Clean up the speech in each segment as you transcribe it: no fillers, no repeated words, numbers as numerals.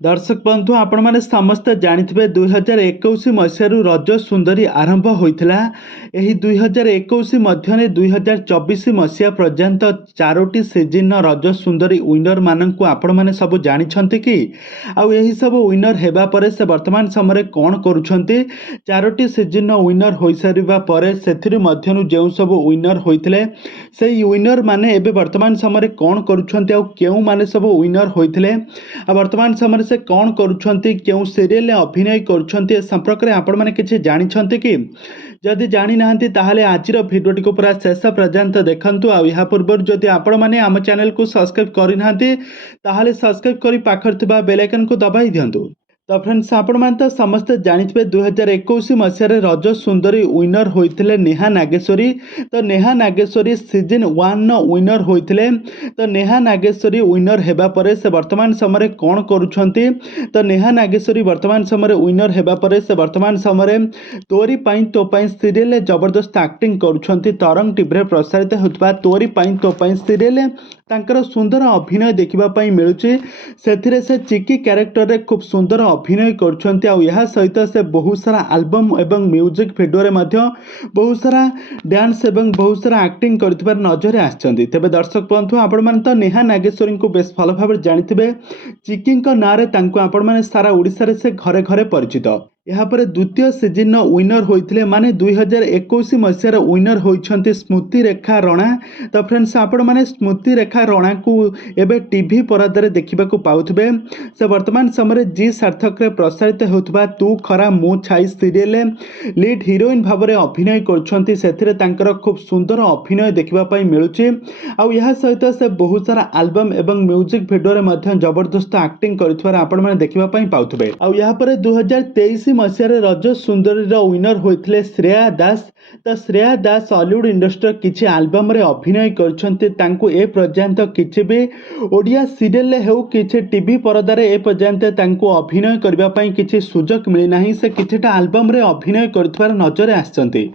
दर्शक बंधु आपण मैंने समस्त जानिथिबे 2021 मसीहारू रज सुंदरी आरंभ होइथिला। एही 2021 मध्यने 2024 मसीहा पर्यंत चारोटी सीजन रज सुंदरी विनर माननकु आपण मैंने सब जानिछंती कि आउ एही सब विनर हेबा परे से वर्तमान समय कोन करूछंती। चारोटी सीजन विनर होई सारिबा परे सेथिरु मध्यनु जेउ सब विनर होइथिले सेही विनर माने एबे वर्तमान समय कोन करूछंती आउ केउ माने सब विनर होइथिले आ वर्तमान समय से कौन करुछंती केउ सीरियल अभिनय करुछंती ए संपर्क में आपण मैंने किसी जानिछंती कि जदि जानी नाहंती ताहले आजिर भिडियोटी को पूरा शेष पर्यंत देखंतु। आ या पूर्व जदि आपण मैंने आम चैनल को सब्सक्राइब करि नाहंती ताहले सब्सक्राइब करी पाखर थिबा बेल आइकन को दबाई दियंतु। तो फ्रेंड्स आपण मैंने तो समस्त जानिथिबे 2021 मसीह रज सुंदरी विनर होइथिले नेहा नागेश्वरी। तो नेहा नागेश्वरी सीजन 1 विनर होइथिले। तो नेहा नागेश्वरी विनर हेबा परे से वर्तमान समय कोन करूछंती। तो नेहा नागेश्वरी वर्तमान समय विनर हेबा परे से वर्तमान समय तोरी पाई तो पाई सीरियल जबरदस्त एक्टिंग करूछंती। तरंग टीवी प्रसारित होतबा तोरी पाई तो पाई सीरियल तांकर सुंदर अभिनय देखिबा पाई मिलुची। सेथिरे से चिकी कैरेक्टर रे खूब सुंदर अभिनय करछंती। आ यहा सहित से बहुत सारा एल्बम एवं म्यूजिक वीडियो रे मध्य बहुत सारा डांस एवं बहुत सारा एक्टिंग करथिबार नजर आछंती। तबे दर्शक बंधु आपण माने तो नेहा नागेश्वरी को बेस भल भाव जानिथिबे। चिकी को नारे तांको आपण माने सारा ओडिसा रे से घरे घरे परिचित। यहाँ पर द्वितीय सीजन विनर होइथिले माने 2021 मसीहार विनर होइछंती स्मृति रेखा रणा। तो फ्रेंड्स आपण माने स्मृति रेखा रणा को एबे टीवी परदा रे देखिबा को पाउथबे। से वर्तमान समय जी सार्थक रे प्रसारित होतबा तू खरा मु छाई सीरियल लीड हीरोइन भाव में अभिनय करछंती। सेथिरे तांकर खूब सुंदर अभिनय देखिबा पाई मिलुची। आ यहा सहित से बहुत सारा एल्बम एवं म्यूजिक वीडियो रे मध्य जबरदस्त एक्टिंग करथिबार आपण माने देखिबा पाई पाउथबे। आ यहा पर 2023 मसीहार रज सुंदरी विनर होइथिले श्रेया दास। तो श्रेया दास हॉलीवुड इंडस्ट्री किछि एल्बम रे अभिनय करछंती। तांको ए पर्यंत किछि भी ओडिया सीरियल हेउ किछि टीवी परदा रे ए पर्यंत तांको अभिनय करबा पई किछि सुजोग मिली नाही। से किछिटा एल्बम रे अभिनय करथबार नजर आछंती।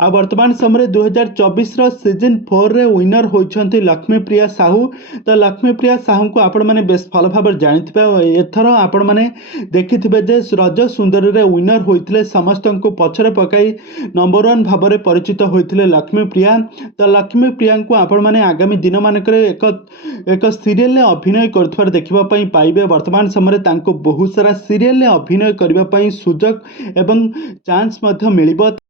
आ वर्तमान समय 2024 रो सीजन 4 रे विनर होइछंती लक्ष्मीप्रिया साहू। तो लक्ष्मीप्रिया साहू को आपण माने बेस भल भाव जानिथिबे। एथरो आपण माने देखिथिबे जे रज सुंदरी रे विनर होइथिले समस्त को पछरे पकाई नंबर 1 भाव में परिचित होइथिले लक्ष्मीप्रिया। तो लक्ष्मीप्रिया को आपण माने आगामी दिन मानकरे एक सीरियल अभिनय करथबार देखिबा पई पाइबे। वर्तमान समय तांको बहुत सारा सीरियल अभिनय करबा पई सुजोग एवं चांस मध्य मिलिबो।